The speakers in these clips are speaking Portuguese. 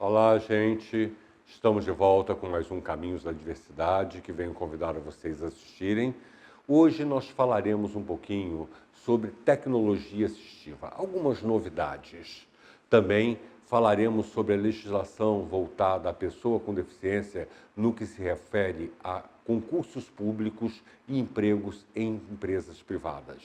Olá, gente. Estamos de volta com mais um Caminhos da Diversidade, que venho convidar a vocês a assistirem. Hoje nós falaremos um pouquinho sobre tecnologia assistiva, algumas novidades. Também falaremos sobre a legislação voltada à pessoa com deficiência no que se refere a concursos públicos e empregos em empresas privadas.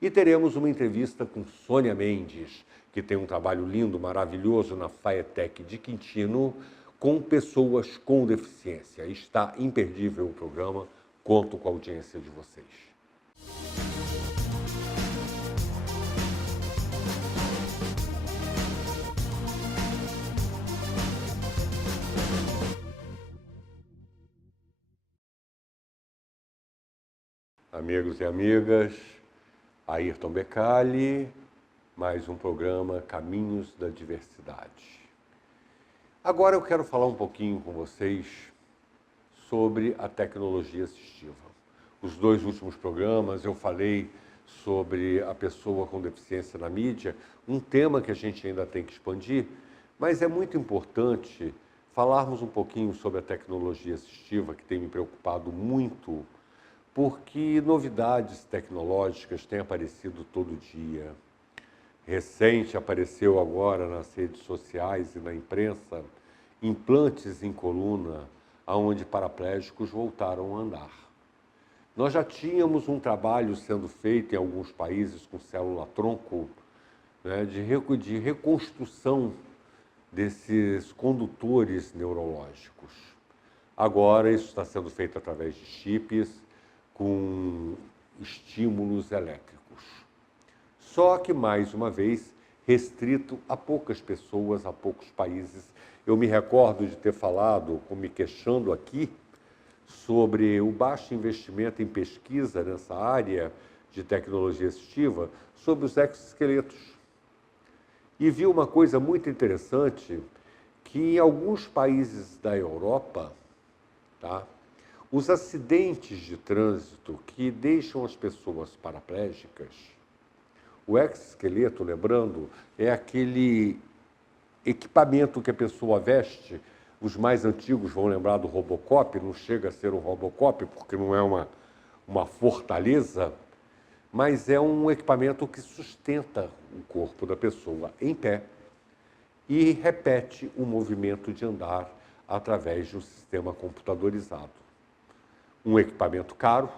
E teremos uma entrevista com Sônia Mendes, que tem um trabalho lindo, maravilhoso na FAETEC de Quintino, com pessoas com deficiência. Está imperdível o programa, conto com a audiência de vocês. Amigos e amigas, Ayrton Becali, mais um programa Caminhos da Diversidade. Agora eu quero falar um pouquinho com vocês sobre a tecnologia assistiva. Os dois últimos programas eu falei sobre a pessoa com deficiência na mídia, um tema que a gente ainda tem que expandir, mas é muito importante falarmos um pouquinho sobre a tecnologia assistiva, que tem me preocupado muito, porque novidades tecnológicas têm aparecido todo dia. Recente apareceu agora nas redes sociais e na imprensa implantes em coluna, onde paraplégicos voltaram a andar. Nós já tínhamos um trabalho sendo feito em alguns países com célula-tronco, né, de reconstrução desses condutores neurológicos. Agora isso está sendo feito através de chips com estímulos elétricos. Só que, mais uma vez, restrito a poucas pessoas, a poucos países. Eu me recordo de ter falado, me queixando aqui, sobre o baixo investimento em pesquisa nessa área de tecnologia assistiva, sobre os exoesqueletos. E vi uma coisa muito interessante, que em alguns países da Europa, os acidentes de trânsito que deixam as pessoas paraplégicas, o exoesqueleto, lembrando, é aquele equipamento que a pessoa veste. Os mais antigos vão lembrar do Robocop, não chega a ser um Robocop, porque não é uma fortaleza, mas é um equipamento que sustenta o corpo da pessoa em pé e repete o movimento de andar através de um sistema computadorizado. Um equipamento caro,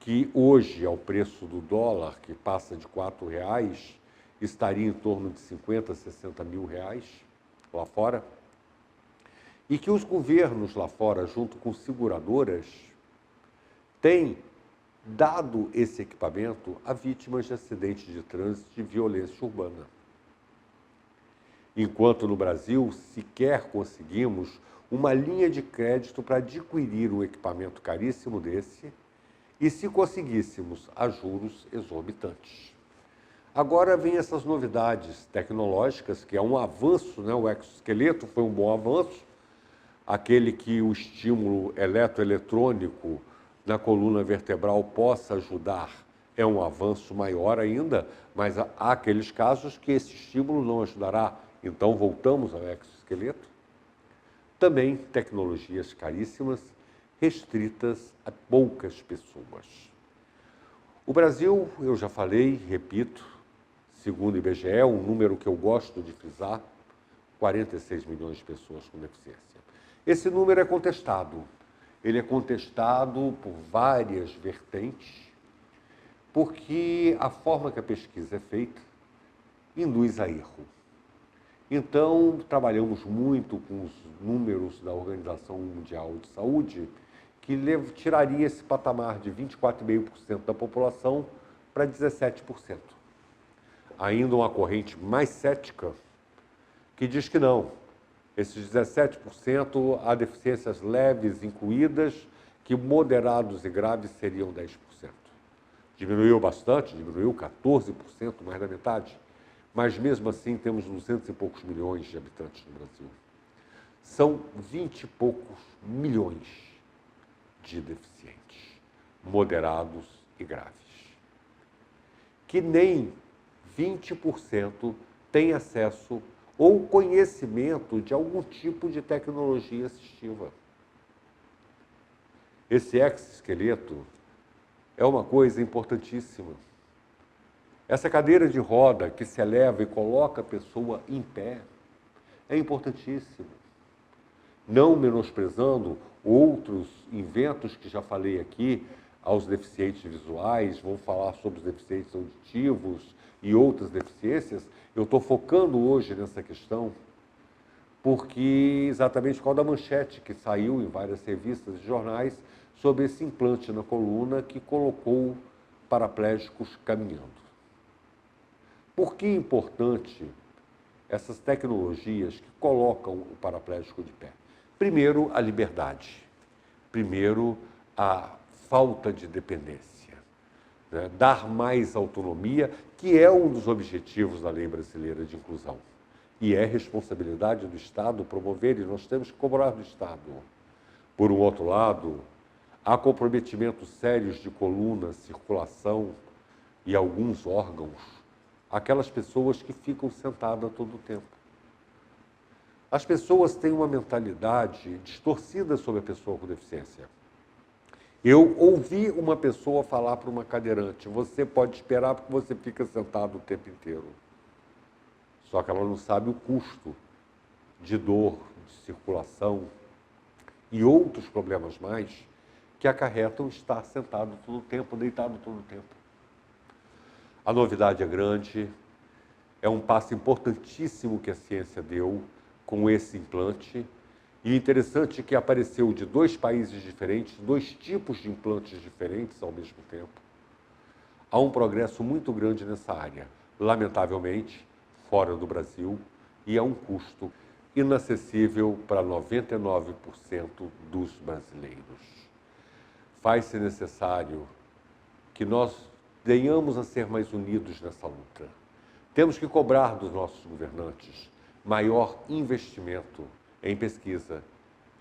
que hoje, ao preço do dólar, que passa de R$ 4, estaria em torno de 50, 60 mil reais lá fora, e que os governos lá fora, junto com seguradoras, têm dado esse equipamento a vítimas de acidentes de trânsito e de violência urbana. Enquanto no Brasil sequer conseguimos uma linha de crédito para adquirir um equipamento caríssimo desse, e se conseguíssemos a juros exorbitantes. Agora vem essas novidades tecnológicas, que é um avanço, né? O exoesqueleto foi um bom avanço, aquele que o estímulo eletroeletrônico na coluna vertebral possa ajudar é um avanço maior ainda, mas há aqueles casos que esse estímulo não ajudará, então voltamos ao exoesqueleto. Também tecnologias caríssimas, restritas a poucas pessoas. O Brasil, eu já falei, repito, segundo o IBGE, um número que eu gosto de frisar, 46 milhões de pessoas com deficiência. Esse número é contestado. Ele é contestado por várias vertentes, porque a forma que a pesquisa é feita induz a erro. Então, trabalhamos muito com os números da Organização Mundial de Saúde, que tiraria esse patamar de 24,5% da população para 17%. Ainda uma corrente mais cética que diz que não. Esses 17% há deficiências leves incluídas, que moderados e graves seriam 10%. Diminuiu bastante, diminuiu 14%, mais da metade. Mas mesmo assim temos 200 e poucos milhões de habitantes no Brasil. São 20 e poucos milhões de deficientes, moderados e graves, que nem 20% têm acesso ou conhecimento de algum tipo de tecnologia assistiva. Esse exoesqueleto é uma coisa importantíssima. Essa cadeira de roda que se eleva e coloca a pessoa em pé é importantíssimo. Não menosprezando outros inventos que já falei aqui, aos deficientes visuais, vou falar sobre os deficientes auditivos e outras deficiências. Eu estou focando hoje nessa questão porque exatamente por causa da manchete que saiu em várias revistas e jornais sobre esse implante na coluna que colocou paraplégicos caminhando. Por que é importante essas tecnologias que colocam o paraplégico de pé? Primeiro, a liberdade. Primeiro, a falta de dependência. Né? Dar mais autonomia, que é um dos objetivos da Lei Brasileira de Inclusão. E é responsabilidade do Estado promover, e nós temos que cobrar do Estado. Por um outro lado, há comprometimentos sérios de coluna, circulação e alguns órgãos, aquelas pessoas que ficam sentadas todo o tempo. As pessoas têm uma mentalidade distorcida sobre a pessoa com deficiência. Eu ouvi uma pessoa falar para uma cadeirante: você pode esperar porque você fica sentado o tempo inteiro. Só que ela não sabe o custo de dor, de circulação e outros problemas mais que acarretam estar sentado todo o tempo, deitado todo o tempo. A novidade é grande, é um passo importantíssimo que a ciência deu com esse implante. E interessante que apareceu de 2 países diferentes, 2 tipos de implantes diferentes ao mesmo tempo. Há um progresso muito grande nessa área, lamentavelmente, fora do Brasil, e a um custo inacessível para 99% dos brasileiros. Faz-se necessário que nós venhamos a ser mais unidos nessa luta. Temos que cobrar dos nossos governantes maior investimento em pesquisa,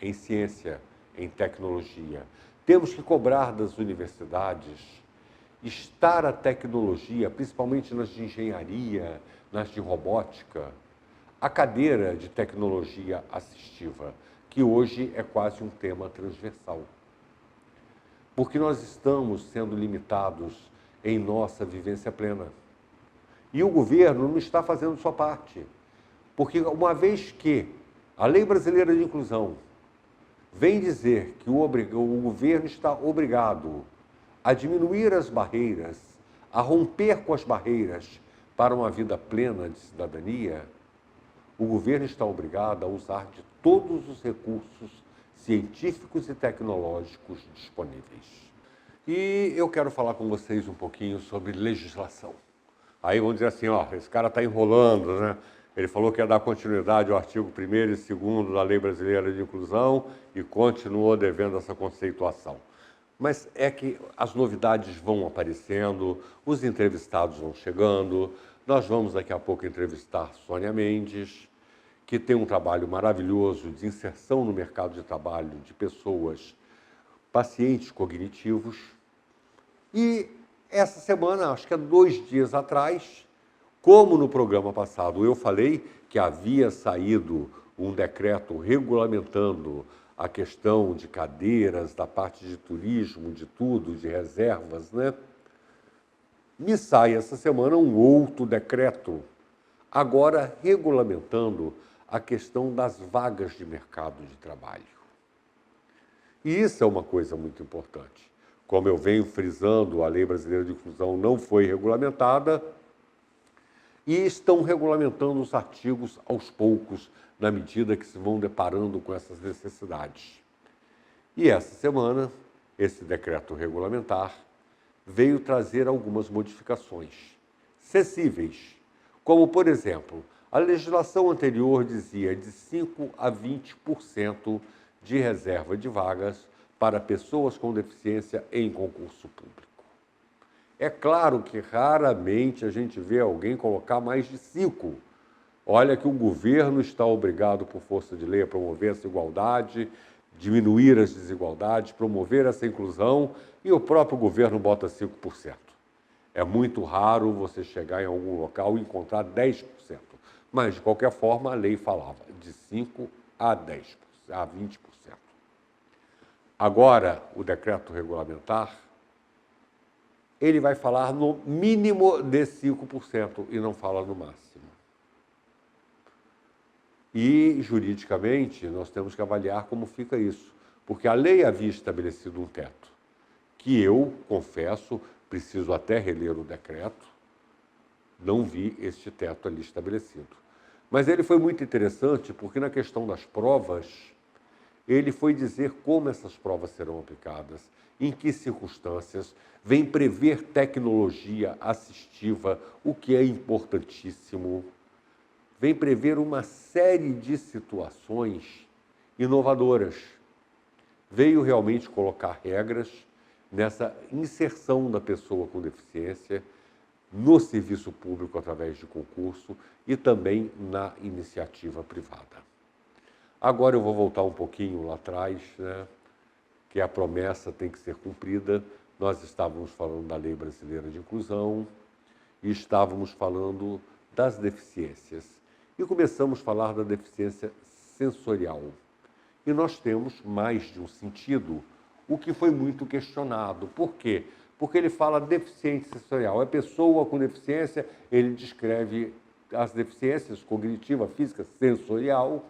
em ciência, em tecnologia. Temos que cobrar das universidades estar a tecnologia, principalmente nas de engenharia, nas de robótica, a cadeira de tecnologia assistiva, que hoje é quase um tema transversal. Porque nós estamos sendo limitados em nossa vivência plena. E o governo não está fazendo sua parte. Porque uma vez que a Lei Brasileira de Inclusão vem dizer que o governo está obrigado a diminuir as barreiras, a romper com as barreiras para uma vida plena de cidadania, o governo está obrigado a usar de todos os recursos científicos e tecnológicos disponíveis. E eu quero falar com vocês um pouquinho sobre legislação. Aí vão dizer assim, ó, esse cara está enrolando, né? Ele falou que ia dar continuidade ao artigo 1º e 2º da Lei Brasileira de Inclusão e continuou devendo essa conceituação. Mas é que as novidades vão aparecendo, os entrevistados vão chegando. Nós vamos daqui a pouco entrevistar Sônia Mendes, que tem um trabalho maravilhoso de inserção no mercado de trabalho de pessoas pacientes cognitivos. E essa semana, acho que há 2 dias atrás, como no programa passado eu falei que havia saído um decreto regulamentando a questão de cadeiras, da parte de turismo, de tudo, de reservas, né? Me sai essa semana um outro decreto, agora regulamentando a questão das vagas de mercado de trabalho. E isso é uma coisa muito importante. Como eu venho frisando, a Lei Brasileira de Inclusão não foi regulamentada, e estão regulamentando os artigos aos poucos, na medida que se vão deparando com essas necessidades. E essa semana, esse decreto regulamentar veio trazer algumas modificações acessíveis, como, por exemplo, a legislação anterior dizia de 5% a 20% de reserva de vagas para pessoas com deficiência em concurso público. É claro que raramente a gente vê alguém colocar mais de 5%. Olha que o governo está obrigado, por força de lei, a promover essa igualdade, diminuir as desigualdades, promover essa inclusão, e o próprio governo bota 5%. É muito raro você chegar em algum local e encontrar 10%. Mas, de qualquer forma, a lei falava de 5% a 10%, a 20%. Agora, o decreto regulamentar, ele vai falar no mínimo de 5% e não fala no máximo. E, juridicamente, nós temos que avaliar como fica isso, porque a lei havia estabelecido um teto, que eu, confesso, preciso até reler o decreto, não vi este teto ali estabelecido. Mas ele foi muito interessante porque na questão das provas, ele foi dizer como essas provas serão aplicadas, em que circunstâncias, vem prever tecnologia assistiva, o que é importantíssimo, vem prever uma série de situações inovadoras. Veio realmente colocar regras nessa inserção da pessoa com deficiência no serviço público através de concurso e também na iniciativa privada. Agora eu vou voltar um pouquinho lá atrás, né, que a promessa tem que ser cumprida. Nós estávamos falando da Lei Brasileira de Inclusão e estávamos falando das deficiências. E começamos a falar da deficiência sensorial. E nós temos mais de um sentido, o que foi muito questionado. Por quê? Porque ele fala deficiente sensorial. É pessoa com deficiência, ele descreve as deficiências cognitiva, física, sensorial,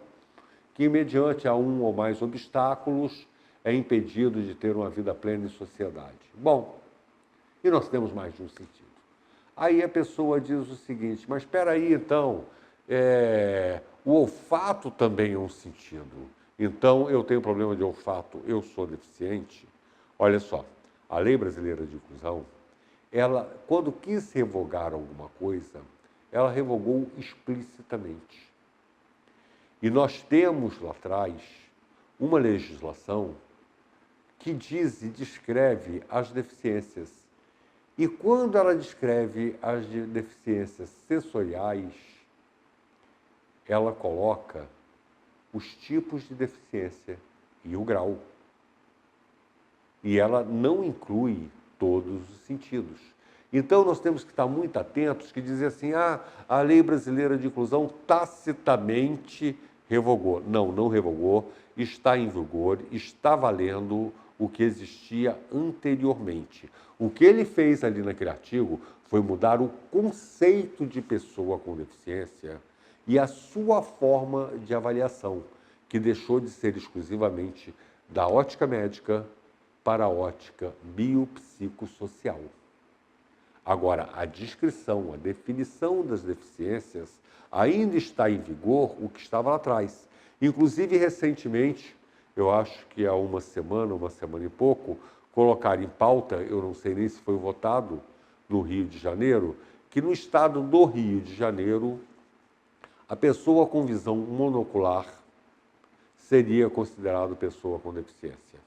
que mediante a um ou mais obstáculos é impedido de ter uma vida plena em sociedade. Bom, e nós temos mais de um sentido. Aí a pessoa diz o seguinte, mas espera aí então, o olfato também é um sentido. Então, eu tenho problema de olfato, eu sou deficiente. Olha só, a Lei Brasileira de Inclusão, ela, quando quis revogar alguma coisa, ela revogou explicitamente. E nós temos lá atrás uma legislação que diz e descreve as deficiências. E quando ela descreve as deficiências sensoriais, ela coloca os tipos de deficiência e o grau. E ela não inclui todos os sentidos. Então, nós temos que estar muito atentos, que dizer assim, a Lei Brasileira de Inclusão tacitamente revogou. Não, não revogou, está em vigor, está valendo o que existia anteriormente. O que ele fez ali naquele artigo foi mudar o conceito de pessoa com deficiência e a sua forma de avaliação, que deixou de ser exclusivamente da ótica médica para a ótica biopsicossocial. Agora, a descrição, a definição das deficiências ainda está em vigor o que estava lá atrás. Inclusive, recentemente, eu acho que há uma semana e pouco, colocaram em pauta, eu não sei nem se foi votado no Rio de Janeiro, que no estado do Rio de Janeiro, a pessoa com visão monocular seria considerada pessoa com deficiência.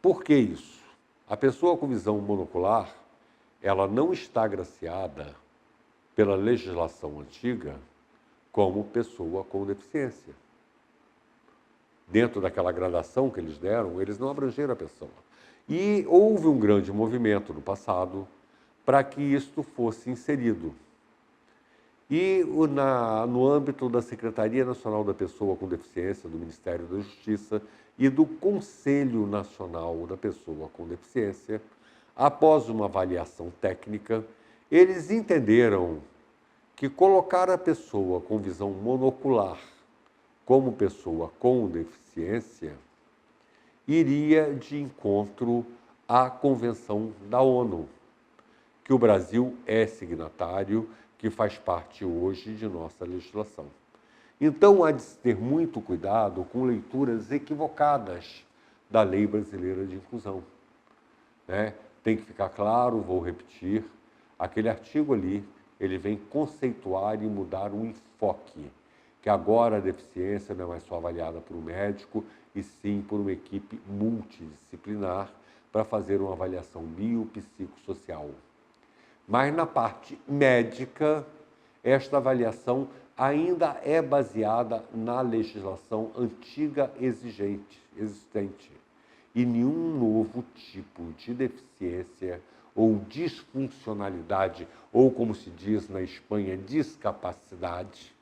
Por que isso? A pessoa com visão monocular, ela não está agraciada pela legislação antiga como pessoa com deficiência. Dentro daquela gradação que eles deram, eles não abrangeram a pessoa. E houve um grande movimento no passado para que isto fosse inserido. E no âmbito da Secretaria Nacional da Pessoa com Deficiência, do Ministério da Justiça e do Conselho Nacional da Pessoa com Deficiência, após uma avaliação técnica, eles entenderam que colocar a pessoa com visão monocular como pessoa com deficiência iria de encontro à Convenção da ONU, que o Brasil é signatário, que faz parte hoje de nossa legislação. Então, há de se ter muito cuidado com leituras equivocadas da Lei Brasileira de Inclusão. Tem que ficar claro, vou repetir, aquele artigo ali, ele vem conceituar e mudar o enfoque, que agora a deficiência não é mais só avaliada por um médico, e sim por uma equipe multidisciplinar para fazer uma avaliação biopsicossocial. Mas na parte médica, esta avaliação ainda é baseada na legislação antiga existente. E nenhum novo tipo de deficiência ou disfuncionalidade, ou como se diz na Espanha, discapacidade,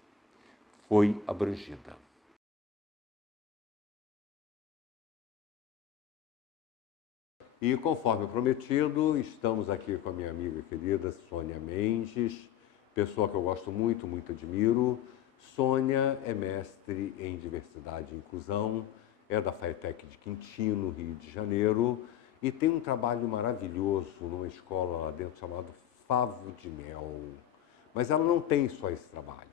foi abrangida. E conforme prometido, estamos aqui com a minha amiga querida Sônia Mendes, pessoa que eu gosto muito, muito admiro. Sônia é mestre em diversidade e inclusão, é da FATEC de Quintino, Rio de Janeiro, e tem um trabalho maravilhoso numa escola lá dentro chamado Favo de Mel. Mas ela não tem só esse trabalho.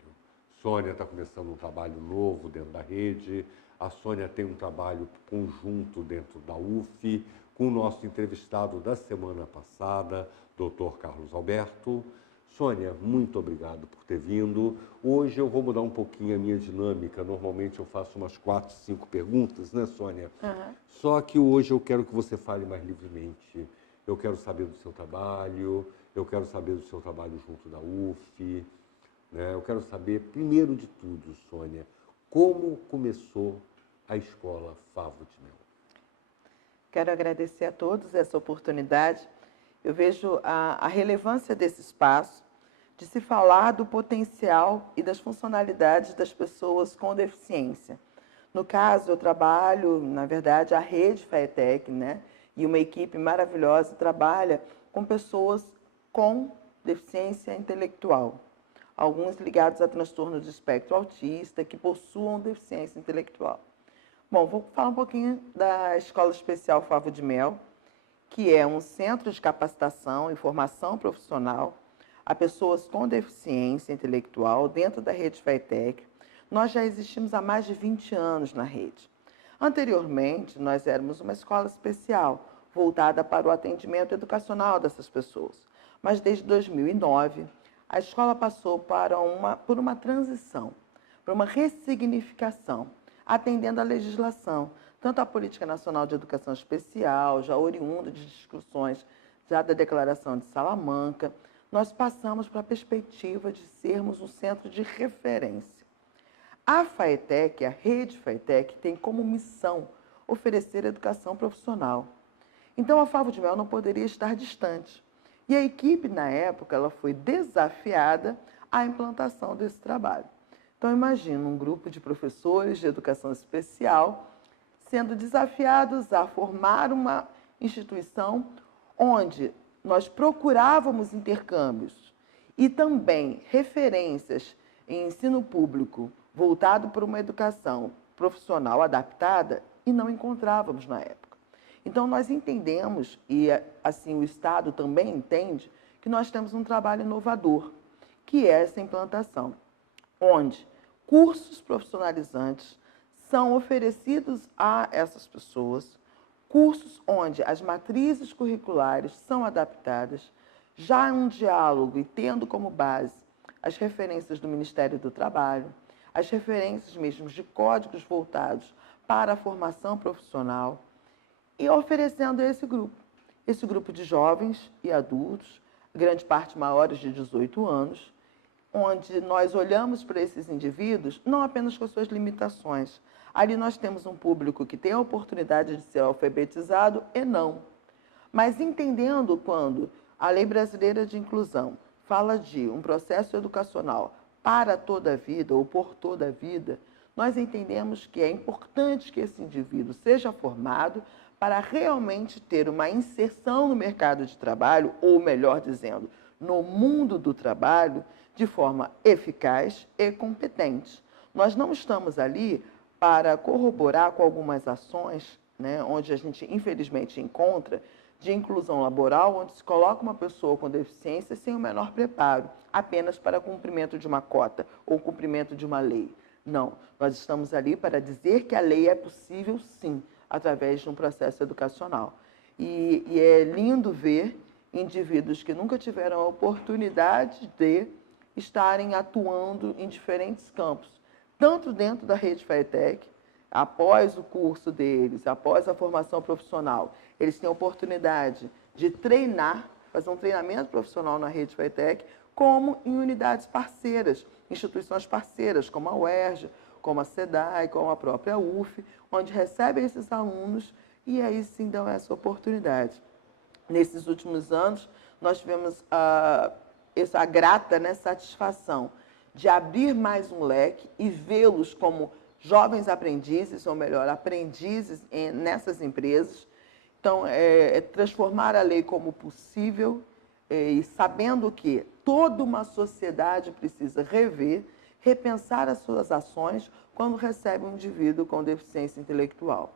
Sônia está começando um trabalho novo dentro da rede, a Sônia tem um trabalho conjunto dentro da UF, com o nosso entrevistado da semana passada, Dr. Carlos Alberto. Sônia, muito obrigado por ter vindo. Hoje eu vou mudar um pouquinho a minha dinâmica. Normalmente eu faço umas 4, 5 perguntas, né, Sônia? Uhum. Só que hoje eu quero que você fale mais livremente. Eu quero saber do seu trabalho, eu quero saber do seu trabalho junto da UF, né? Eu quero saber, primeiro de tudo, Sônia, como começou a escola Favo de Mel. Quero agradecer a todos essa oportunidade. Eu vejo a relevância desse espaço de se falar do potencial e das funcionalidades das pessoas com deficiência. No caso, eu trabalho, na verdade, a rede FATEC, né? E uma equipe maravilhosa trabalha com pessoas com deficiência intelectual. Alguns ligados a transtorno de espectro autista que possuam deficiência intelectual. Bom, vou falar um pouquinho da Escola Especial Favo de Mel, que é um centro de capacitação e formação profissional a pessoas com deficiência intelectual dentro da rede FATEC. Nós já existimos há mais de 20 anos na rede. Anteriormente, nós éramos uma escola especial, voltada para o atendimento educacional dessas pessoas. Mas desde 2009, a escola passou por uma transição, por uma ressignificação, atendendo à legislação, tanto a Política Nacional de Educação Especial, já oriunda de discussões já da Declaração de Salamanca, nós passamos para a perspectiva de sermos um centro de referência. A FATEC, a rede FATEC, tem como missão oferecer educação profissional. Então, a Favo de Mel não poderia estar distante. E a equipe, na época, ela foi desafiada à implantação desse trabalho. Então, imagina um grupo de professores de educação especial sendo desafiados a formar uma instituição onde nós procurávamos intercâmbios e também referências em ensino público voltado para uma educação profissional adaptada e não encontrávamos na época. Então, nós entendemos, e assim o Estado também entende, que nós temos um trabalho inovador, que é essa implantação, onde cursos profissionalizantes são oferecidos a essas pessoas, cursos onde as matrizes curriculares são adaptadas, já em um diálogo e tendo como base as referências do Ministério do Trabalho, as referências mesmo de códigos voltados para a formação profissional e oferecendo a esse grupo de jovens e adultos, grande parte maiores de 18 anos, onde nós olhamos para esses indivíduos não apenas com suas limitações. Ali nós temos um público que tem a oportunidade de ser alfabetizado e não. Mas entendendo quando a Lei Brasileira de Inclusão fala de um processo educacional para toda a vida ou por toda a vida, nós entendemos que é importante que esse indivíduo seja formado para realmente ter uma inserção no mercado de trabalho, ou melhor dizendo, no mundo do trabalho, de forma eficaz e competente. Nós não estamos ali para corroborar com algumas ações, né, onde a gente infelizmente encontra, de inclusão laboral, onde se coloca uma pessoa com deficiência sem o menor preparo, apenas para cumprimento de uma cota ou cumprimento de uma lei. Não, nós estamos ali para dizer que a lei é possível, sim, através de um processo educacional. E é lindo ver indivíduos que nunca tiveram a oportunidade de estarem atuando em diferentes campos, tanto dentro da rede FATEC, após o curso deles, após a formação profissional, eles têm a oportunidade de treinar, fazer um treinamento profissional na rede FATEC, como em unidades parceiras, instituições parceiras, como a UERJ, como a SEDAI, como a própria UF, onde recebem esses alunos e aí sim dão essa oportunidade. nesses últimos anos, nós tivemos essa grata, né, satisfação de abrir mais um leque e vê-los como jovens aprendizes, ou melhor, aprendizes nessas empresas. Então, transformar a lei como possível e sabendo que toda uma sociedade precisa repensar as suas ações quando recebe um indivíduo com deficiência intelectual.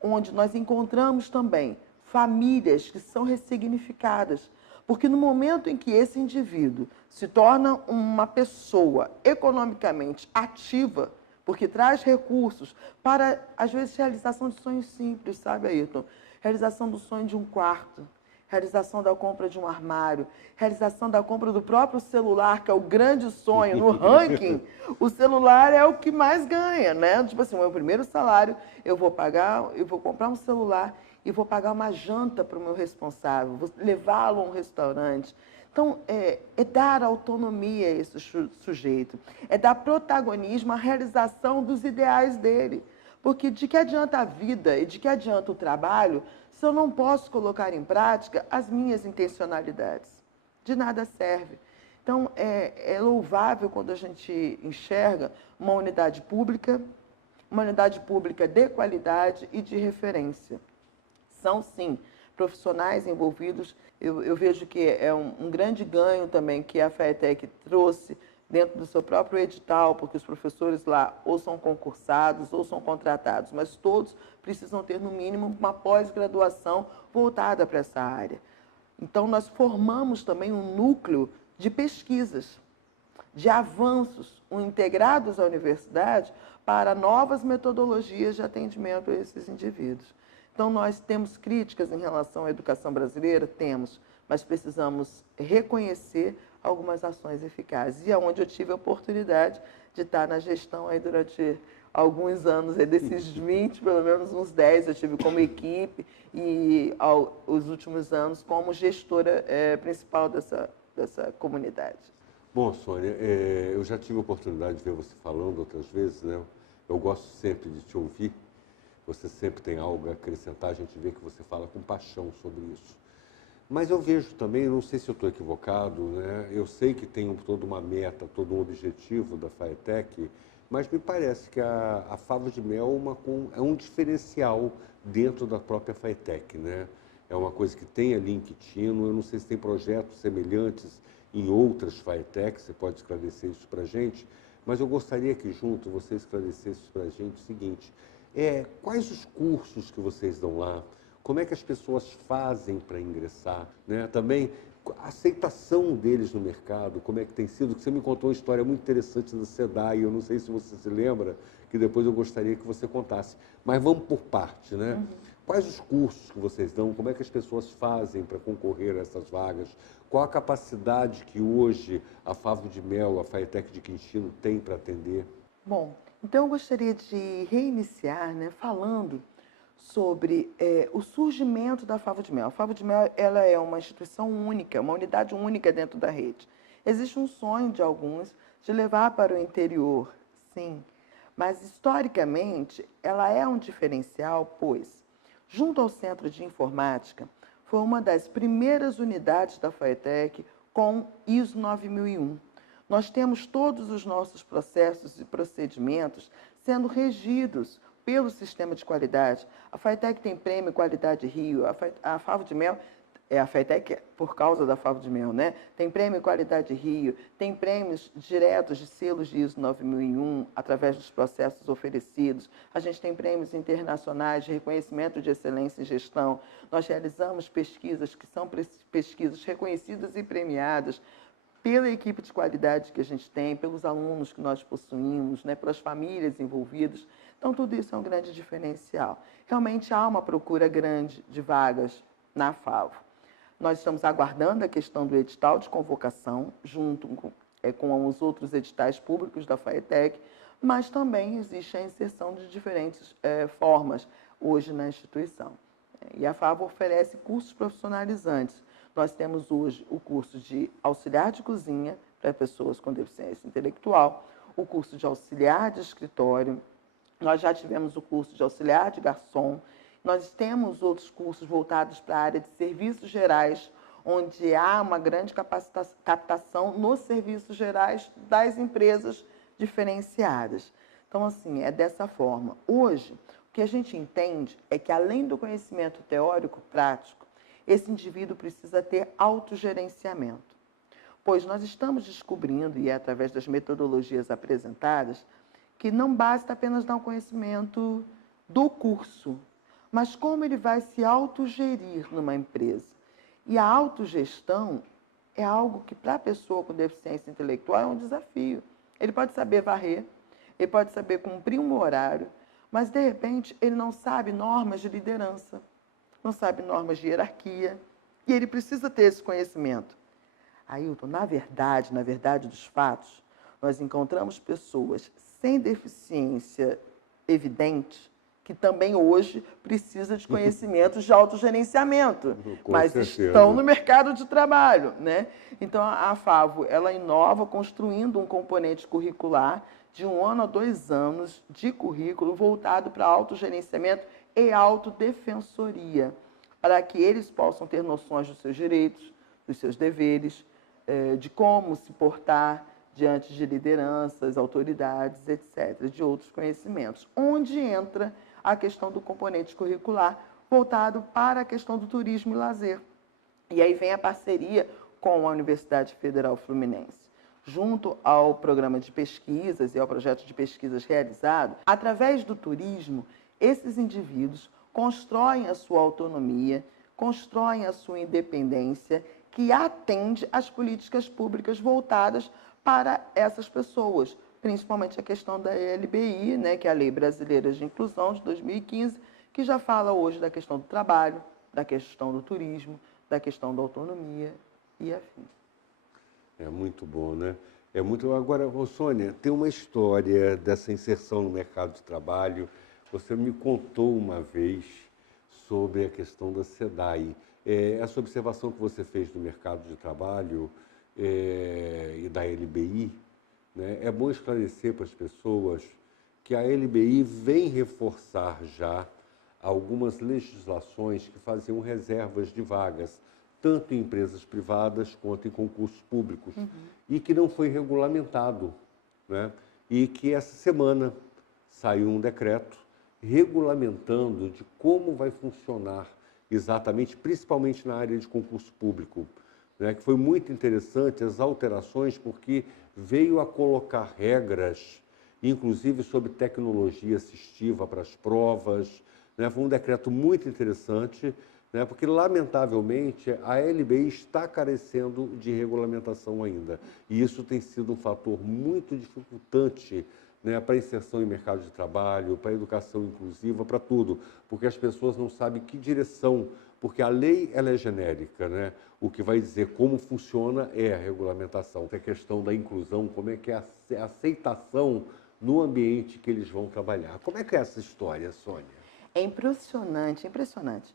Onde nós encontramos também famílias que são ressignificadas, porque no momento em que esse indivíduo se torna uma pessoa economicamente ativa, porque traz recursos para, às vezes, realização de sonhos simples, sabe, Ayrton? Realização do sonho de um quarto, realização da compra de um armário, realização da compra do próprio celular, que é o grande sonho. No ranking, o celular é o que mais ganha, né? Tipo assim, o meu primeiro salário, eu vou comprar um celular e vou pagar uma janta para o meu responsável, vou levá-lo a um restaurante. Então, é dar autonomia a esse sujeito, é dar protagonismo à realização dos ideais dele. Porque de que adianta a vida e de que adianta o trabalho se eu não posso colocar em prática as minhas intencionalidades? De nada serve. Então, é louvável quando a gente enxerga uma unidade pública de qualidade e de referência. São, sim, profissionais envolvidos. Eu vejo que é um grande ganho também que a FATEC trouxe dentro do seu próprio edital, porque os professores lá ou são concursados ou são contratados, mas todos precisam ter, no mínimo, uma pós-graduação voltada para essa área. Então, nós formamos também um núcleo de pesquisas, de avanços integrados à universidade para novas metodologias de atendimento a esses indivíduos. Então, nós temos críticas em relação à educação brasileira? Temos, mas precisamos reconhecer algumas ações eficazes. E é onde eu tive a oportunidade de estar na gestão aí durante alguns anos, desses 20, pelo menos uns 10, eu tive como equipe e os últimos anos como gestora principal dessa comunidade. Bom, Sônia, eu já tive a oportunidade de ver você falando outras vezes, né? Eu gosto sempre de te ouvir. Você sempre tem algo a acrescentar, a gente vê que você fala com paixão sobre isso. Mas eu vejo também, não sei se eu estou equivocado, né? Eu sei que tem toda uma meta, todo um objetivo da FATEC, mas me parece que a Favo de Mel é um diferencial dentro da própria FATEC, né? É uma coisa que tem ali em Quitino, eu não sei se tem projetos semelhantes em outras FATECs, você pode esclarecer isso para a gente, mas eu gostaria que junto você esclarecesse para a gente o seguinte: quais os cursos que vocês dão lá? Como é que as pessoas fazem para ingressar? Né? Também a aceitação deles no mercado, como é que tem sido? Você me contou uma história muito interessante da SEDAI, eu não sei se você se lembra, que depois eu gostaria que você contasse. Mas vamos por parte, né? Uhum. Quais os cursos que vocês dão? Como é que as pessoas fazem para concorrer a essas vagas? Qual a capacidade que hoje a Favo de Mel, a FATEC de Quintino tem para atender? Bom, então eu gostaria de reiniciar, né, falando sobre o surgimento da Favo de Mel. A Favo de Mel, ela é uma instituição única, uma unidade única dentro da rede. Existe um sonho de alguns de levar para o interior, sim, mas historicamente ela é um diferencial, pois, junto ao Centro de Informática, foi uma das primeiras unidades da FATEC com ISO 9001. Nós temos todos os nossos processos e procedimentos sendo regidos pelo sistema de qualidade. A FATEC tem prêmio Qualidade Rio, a Favo de Mel, a FATEC por causa da Favo de Mel, né? Tem prêmio Qualidade Rio, tem prêmios diretos de selos de ISO 9001 através dos processos oferecidos. A gente tem prêmios internacionais de reconhecimento de excelência em gestão. Nós realizamos pesquisas que são pesquisas reconhecidas e premiadas pela equipe de qualidade que a gente tem, pelos alunos que nós possuímos, né, pelas famílias envolvidas. Então, tudo isso é um grande diferencial. Realmente há uma procura grande de vagas na FAVO. Nós estamos aguardando a questão do edital de convocação, junto com os outros editais públicos da FATEC, mas também existe a inserção de diferentes formas hoje na instituição. E a FAVO oferece cursos profissionalizantes. Nós temos hoje o curso de auxiliar de cozinha para pessoas com deficiência intelectual, o curso de auxiliar de escritório, nós já tivemos o curso de auxiliar de garçom Nós temos outros cursos voltados para a área de serviços gerais, onde há uma grande captação nos serviços gerais das empresas diferenciadas. Então, assim, é dessa forma. Hoje, o que a gente entende é que, além do conhecimento teórico prático, esse indivíduo precisa ter autogerenciamento. Pois nós estamos descobrindo, e é através das metodologias apresentadas, que não basta apenas dar um conhecimento do curso, mas como ele vai se autogerir numa empresa. E a autogestão é algo que, para a pessoa com deficiência intelectual, é um desafio. Ele pode saber varrer, ele pode saber cumprir um horário, mas, de repente, ele não sabe normas de liderança, não sabe normas de hierarquia, e ele precisa ter esse conhecimento. Ailton, na verdade dos fatos, nós encontramos pessoas sem deficiência evidente que também hoje precisam de conhecimentos de autogerenciamento, mas estão no mercado de trabalho, né? Então, a FAVO, ela inova construindo um componente curricular de 1 ano a 2 anos de currículo voltado para autogerenciamento e autodefensoria, para que eles possam ter noções dos seus direitos, dos seus deveres, de como se portar diante de lideranças, autoridades, etc., de outros conhecimentos, onde entra a questão do componente curricular voltado para a questão do turismo e lazer. E aí vem a parceria com a Universidade Federal Fluminense, junto ao programa de pesquisas e ao projeto de pesquisas realizado. Através do turismo, esses indivíduos constroem a sua autonomia, constroem a sua independência, que atende às políticas públicas voltadas para essas pessoas, principalmente a questão da LBI, né, que é a Lei Brasileira de Inclusão, de 2015, que já fala hoje da questão do trabalho, da questão do turismo, da questão da autonomia e afins. É muito bom, né? É muito. Agora, Sônia, tem uma história dessa inserção no mercado de trabalho. Você me contou uma vez sobre a questão da SEDAI. Essa observação que você fez do mercado de trabalho e da LBI, né, é bom esclarecer para as pessoas que a LBI vem reforçar já algumas legislações que faziam reservas de vagas, tanto em empresas privadas quanto em concursos públicos, e que não foi regulamentado, né? E que essa semana saiu um decreto regulamentando de como vai funcionar exatamente, principalmente na área de concurso público, né? Que foi muito interessante as alterações, porque veio a colocar regras, inclusive sobre tecnologia assistiva para as provas, né? Foi um decreto muito interessante, né? Porque, lamentavelmente, a LBI está carecendo de regulamentação ainda. E isso tem sido um fator muito dificultante, né, para a inserção em mercado de trabalho, para a educação inclusiva, para tudo, porque as pessoas não sabem que direção, porque a lei ela é genérica, né? O que vai dizer como funciona é a regulamentação. A questão da inclusão, como é que é a aceitação no ambiente que eles vão trabalhar. Como é que é essa história, Sônia? É impressionante, impressionante.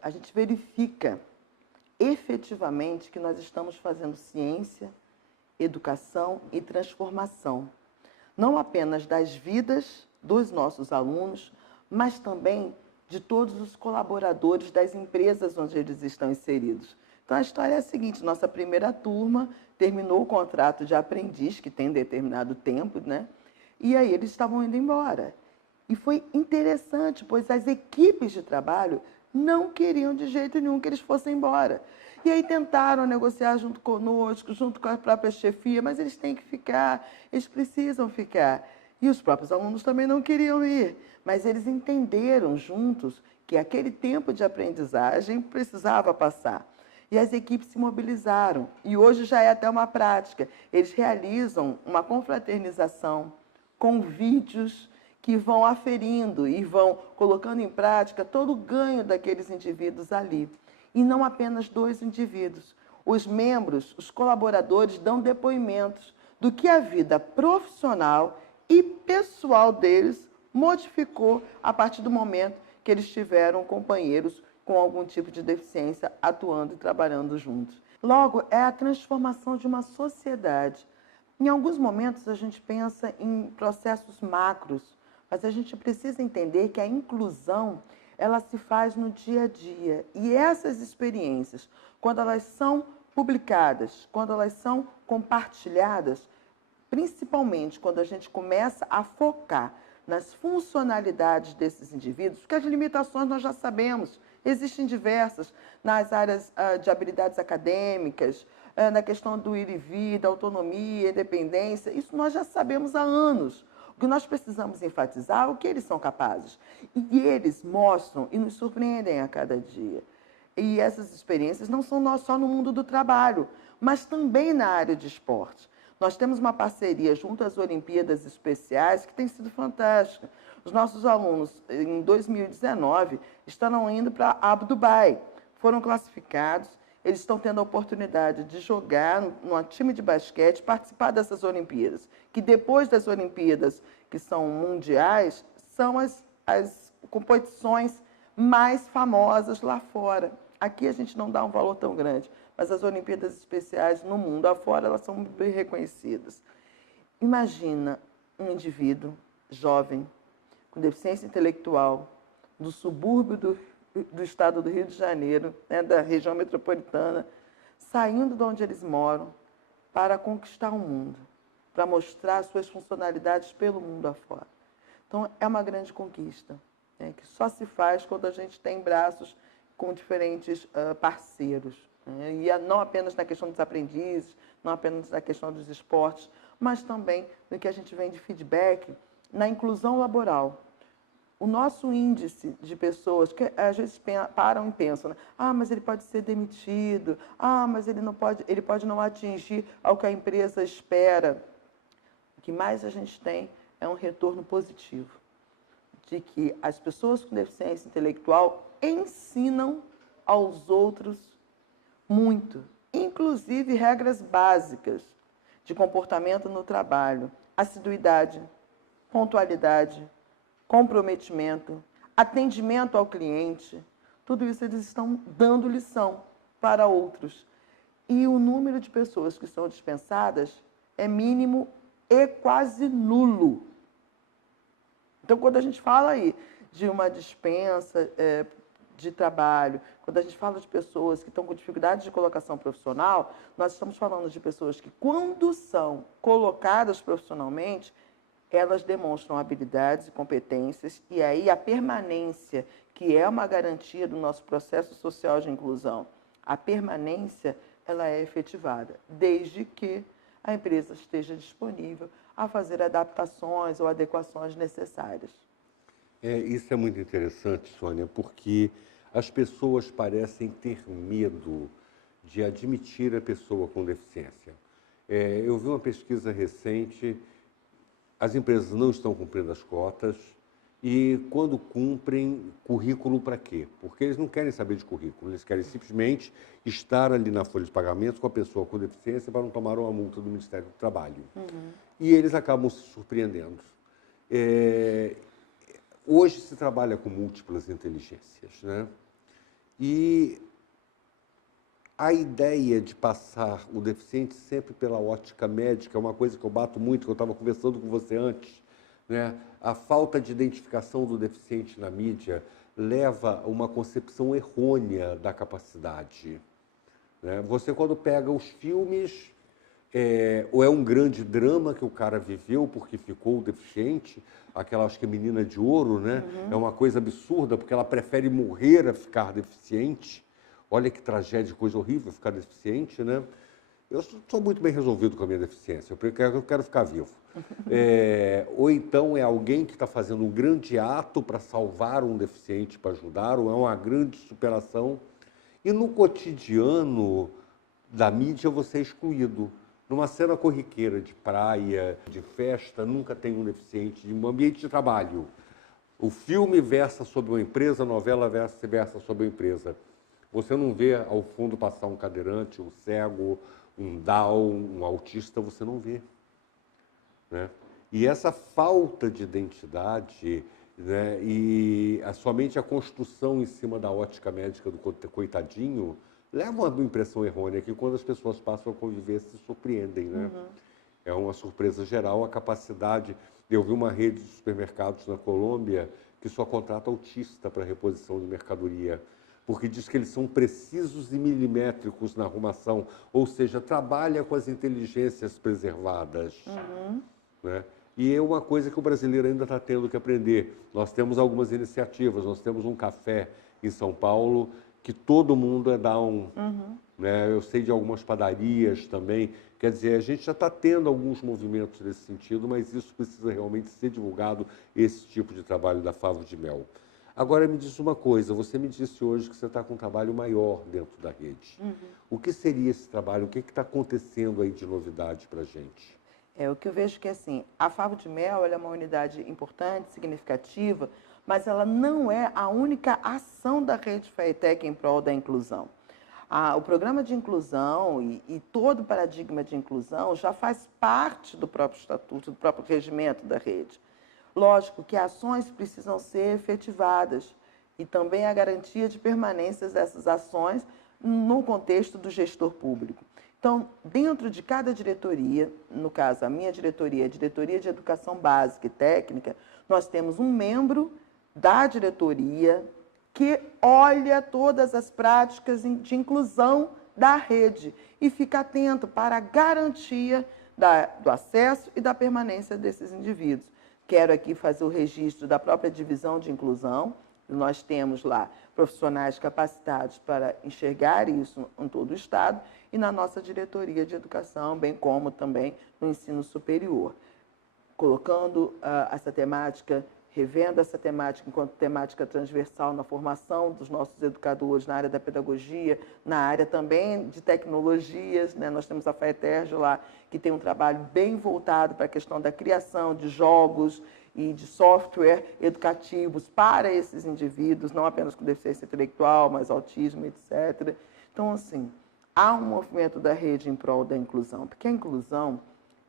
A gente verifica efetivamente que nós estamos fazendo ciência, educação e transformação, não apenas das vidas dos nossos alunos, mas também de todos os colaboradores das empresas onde eles estão inseridos. Então, a história é a seguinte: nossa primeira turma terminou o contrato de aprendiz, que tem determinado tempo, né? E aí eles estavam indo embora. E foi interessante, pois as equipes de trabalho não queriam de jeito nenhum que eles fossem embora. E aí tentaram negociar junto conosco, junto com a própria chefia, mas eles têm que ficar, eles precisam ficar. E os próprios alunos também não queriam ir, mas eles entenderam juntos que aquele tempo de aprendizagem precisava passar. E as equipes se mobilizaram, e hoje já é até uma prática. Eles realizam uma confraternização com vídeos que vão aferindo e vão colocando em prática todo o ganho daqueles indivíduos ali. E não apenas 2 indivíduos. Os membros, os colaboradores dão depoimentos do que a vida profissional e pessoal deles modificou a partir do momento que eles tiveram companheiros com algum tipo de deficiência atuando e trabalhando juntos. Logo, é a transformação de uma sociedade. Em alguns momentos a gente pensa em processos macros, mas a gente precisa entender que a inclusão ela se faz no dia a dia. E essas experiências, quando elas são publicadas, quando elas são compartilhadas, principalmente quando a gente começa a focar nas funcionalidades desses indivíduos, porque as limitações nós já sabemos, existem diversas nas áreas de habilidades acadêmicas, na questão do ir e vir, da autonomia, independência, isso nós já sabemos há anos. O que nós precisamos enfatizar é o que eles são capazes. E eles mostram e nos surpreendem a cada dia. E essas experiências não são só no mundo do trabalho, mas também na área de esporte. Nós temos uma parceria junto às Olimpíadas Especiais que tem sido fantástica. Os nossos alunos, em 2019, estarão indo para Abu Dhabi. Foram classificados, eles estão tendo a oportunidade de jogar num time de basquete, participar dessas Olimpíadas, que depois das Olimpíadas, que são mundiais, são as competições mais famosas lá fora. Aqui a gente não dá um valor tão grande, mas as Olimpíadas Especiais no mundo afora, elas são bem reconhecidas. Imagina um indivíduo jovem, com deficiência intelectual, do subúrbio do estado do Rio de Janeiro, né, da região metropolitana, saindo de onde eles moram para conquistar o mundo, para mostrar suas funcionalidades pelo mundo afora. Então, é uma grande conquista, né, que só se faz quando a gente tem braços com diferentes parceiros. Né, e não apenas na questão dos aprendizes, não apenas na questão dos esportes, mas também no que a gente vem de feedback na inclusão laboral. O nosso índice de pessoas que às vezes param e pensam, né? Mas ele pode ser demitido, mas ele pode não atingir ao que a empresa espera. O que mais a gente tem é um retorno positivo, de que as pessoas com deficiência intelectual ensinam aos outros muito, inclusive regras básicas de comportamento no trabalho, assiduidade, pontualidade, comprometimento, atendimento ao cliente, tudo isso eles estão dando lição para outros. E o número de pessoas que são dispensadas é mínimo e quase nulo. Então, quando a gente fala aí de uma dispensa de trabalho, quando a gente fala de pessoas que estão com dificuldade de colocação profissional, nós estamos falando de pessoas que, quando são colocadas profissionalmente, elas demonstram habilidades e competências, e aí a permanência, que é uma garantia do nosso processo social de inclusão, a permanência ela é efetivada, desde que a empresa esteja disponível a fazer adaptações ou adequações necessárias. Isso é muito interessante, Sônia, porque as pessoas parecem ter medo de admitir a pessoa com deficiência. Eu vi uma pesquisa recente. As empresas não estão cumprindo as cotas e, quando cumprem, currículo para quê? Porque eles não querem saber de currículo, eles querem simplesmente estar ali na folha de pagamento com a pessoa com deficiência para não tomar uma multa do Ministério do Trabalho. E eles acabam se surpreendendo. Hoje se trabalha com múltiplas inteligências, né? E a ideia de passar o deficiente sempre pela ótica médica é uma coisa que eu bato muito, que eu estava conversando com você antes, né? A falta de identificação do deficiente na mídia leva a uma concepção errônea da capacidade, né? Você, quando pega os filmes, ou é um grande drama que o cara viveu porque ficou deficiente, aquela, acho que é Menina de Ouro, né? É uma coisa absurda, porque ela prefere morrer a ficar deficiente. Olha que tragédia, coisa horrível ficar deficiente, né? Eu sou muito bem resolvido com a minha deficiência, eu quero ficar vivo. Ou então é alguém que está fazendo um grande ato para salvar um deficiente, para ajudar, ou é uma grande superação. E no cotidiano da mídia você é excluído. Numa cena corriqueira de praia, de festa, nunca tem um deficiente, em um ambiente de trabalho. O filme versa sobre uma empresa, a novela versa sobre uma empresa. Você não vê ao fundo passar um cadeirante, um cego, um Down, um autista, você não vê, né? E essa falta de identidade, né, e somente a construção em cima da ótica médica do coitadinho leva a uma impressão errônea que, quando as pessoas passam a conviver, se surpreendem, né? É uma surpresa geral a capacidade. Eu vi uma rede de supermercados na Colômbia que que só contrata autista para reposição de mercadoria, porque diz que eles são precisos e milimétricos na arrumação, ou seja, trabalha com as inteligências preservadas. Né? E é uma coisa que o brasileiro ainda está tendo que aprender. Nós temos algumas iniciativas, nós temos um café em São Paulo que todo mundo é down. Né? Eu sei de algumas padarias também. Quer dizer, a gente já está tendo alguns movimentos nesse sentido, mas isso precisa realmente ser divulgado, esse tipo de trabalho da Favo de Mel. Agora, me diz uma coisa, você me disse hoje que você está com um trabalho maior dentro da rede. O que seria esse trabalho? O que está acontecendo aí de novidade para a gente? O que eu vejo que, assim, a Favo de Mel ela é uma unidade importante, significativa, mas ela não é a única ação da Rede FAETEC em prol da inclusão. O programa de inclusão e todo o paradigma de inclusão já faz parte do próprio estatuto, do próprio regimento da rede. Lógico que ações precisam ser efetivadas e também a garantia de permanência dessas ações no contexto do gestor público. Então, dentro de cada diretoria, no caso a minha diretoria, a Diretoria de Educação Básica e Técnica, nós temos um membro da diretoria que olha todas as práticas de inclusão da rede e fica atento para a garantia do acesso e da permanência desses indivíduos. Quero aqui fazer o registro da própria divisão de inclusão. Nós temos lá profissionais capacitados para enxergar isso em todo o Estado e na nossa diretoria de educação, bem como também no ensino superior. Colocando essa temática, revendo essa temática enquanto temática transversal na formação dos nossos educadores na área da pedagogia, na área também de tecnologias, né? Nós temos a FAETERJ lá, que tem um trabalho bem voltado para a questão da criação de jogos e de software educativos para esses indivíduos, não apenas com deficiência intelectual, mas autismo, etc. Então, assim, há um movimento da rede em prol da inclusão, porque a inclusão,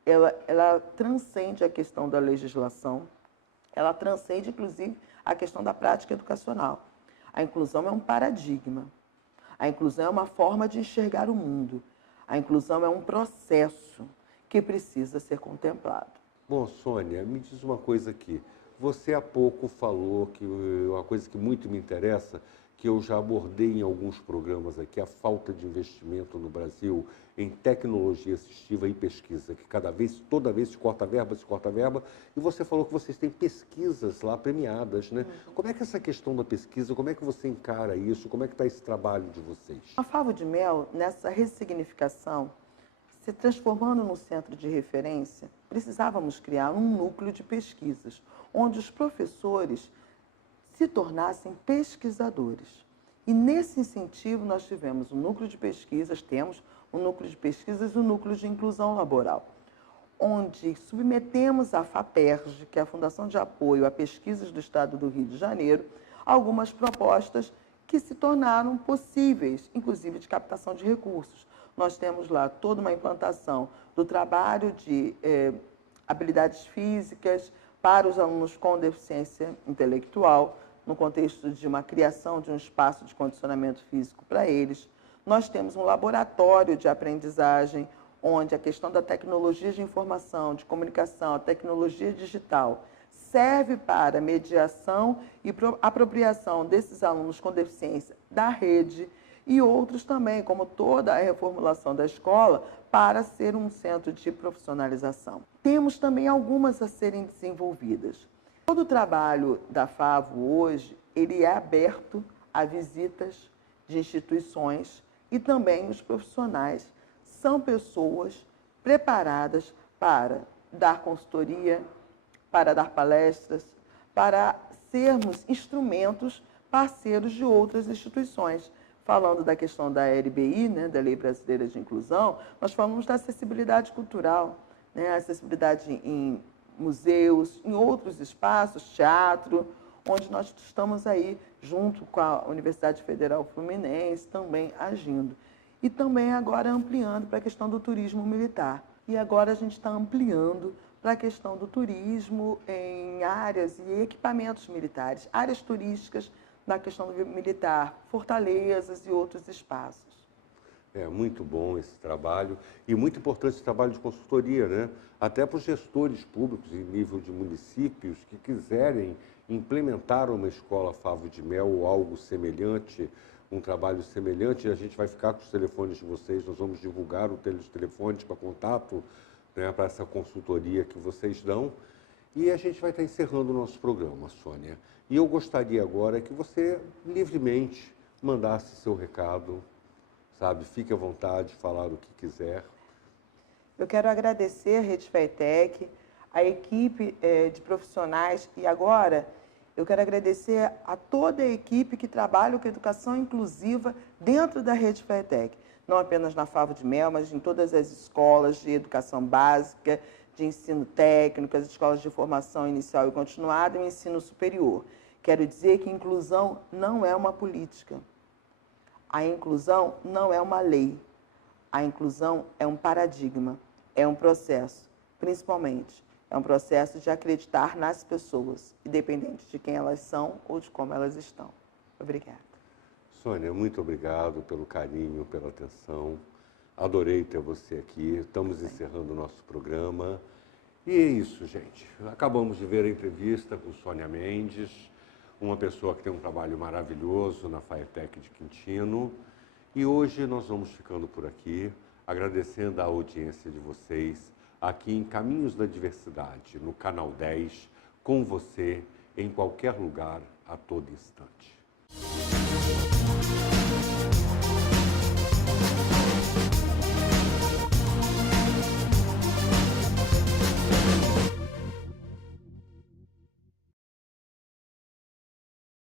ela transcende a questão da legislação, ela transcende, inclusive, a questão da prática educacional. A inclusão é um paradigma. A inclusão é uma forma de enxergar o mundo. A inclusão é um processo que precisa ser contemplado. Bom, Sônia, me diz uma coisa aqui. Você há pouco falou que uma coisa que muito me interessa, que eu já abordei em alguns programas aqui, a falta de investimento no Brasil em tecnologia assistiva e pesquisa, que toda vez se corta verba, e você falou que vocês têm pesquisas lá premiadas, né? Como é que é essa questão da pesquisa, como é que você encara isso, como é que está esse trabalho de vocês? A Favo de Mel, nessa ressignificação, se transformando num centro de referência, precisávamos criar um núcleo de pesquisas, onde os professores se tornassem pesquisadores. E nesse incentivo nós tivemos um núcleo de pesquisas, temos um núcleo de pesquisas e um núcleo de inclusão laboral, onde submetemos à FAPERJ, que é a Fundação de Apoio a Pesquisas do Estado do Rio de Janeiro, algumas propostas que se tornaram possíveis, inclusive de captação de recursos. Nós temos lá toda uma implantação do trabalho de habilidades físicas para os alunos com deficiência intelectual, no contexto de uma criação de um espaço de condicionamento físico para eles. Nós temos um laboratório de aprendizagem, onde a questão da tecnologia de informação, de comunicação, a tecnologia digital, serve para mediação e apropriação desses alunos com deficiência da rede e outros também, como toda a reformulação da escola, para ser um centro de profissionalização. Temos também algumas a serem desenvolvidas. Todo o trabalho da Favo hoje, ele é aberto a visitas de instituições e também os profissionais são pessoas preparadas para dar consultoria, para dar palestras, para sermos instrumentos parceiros de outras instituições. Falando da questão da LBI, né, da Lei Brasileira de Inclusão, nós falamos da acessibilidade cultural, né, acessibilidade em museus, em outros espaços, teatro, onde nós estamos aí, junto com a Universidade Federal Fluminense, também agindo. E também agora ampliando para a questão do turismo militar. E agora a gente está ampliando para a questão do turismo em áreas e equipamentos militares, áreas turísticas na questão do militar, fortalezas e outros espaços. É muito bom esse trabalho e muito importante esse trabalho de consultoria, né? Até para os gestores públicos em nível de municípios que quiserem implementar uma escola Favo de Mel ou algo semelhante, um trabalho semelhante, a gente vai ficar com os telefones de vocês, nós vamos divulgar os telefones para contato, né, para essa consultoria que vocês dão. E a gente vai estar encerrando o nosso programa, Sônia. E eu gostaria agora que você livremente mandasse seu recado, sabe? Fique à vontade de falar o que quiser. Eu quero agradecer a Rede FATEC, a equipe de profissionais e agora eu quero agradecer a toda a equipe que trabalha com educação inclusiva dentro da Rede FATEC. Não apenas na Favo de Mel, mas em todas as escolas de educação básica, de ensino técnico, as escolas de formação inicial e continuada e o ensino superior. Quero dizer que inclusão não é uma política. A inclusão não é uma lei. A inclusão é um paradigma, é um processo, principalmente. É um processo de acreditar nas pessoas, independente de quem elas são ou de como elas estão. Obrigada. Sônia, muito obrigado pelo carinho, pela atenção. Adorei ter você aqui. Estamos encerrando o nosso programa. E é isso, gente. Acabamos de ver a entrevista com Sônia Mendes, uma pessoa que tem um trabalho maravilhoso na FATEC de Quintino. E hoje nós vamos ficando por aqui, agradecendo a audiência de vocês, aqui em Caminhos da Diversidade, no Canal 10, com você, em qualquer lugar, a todo instante.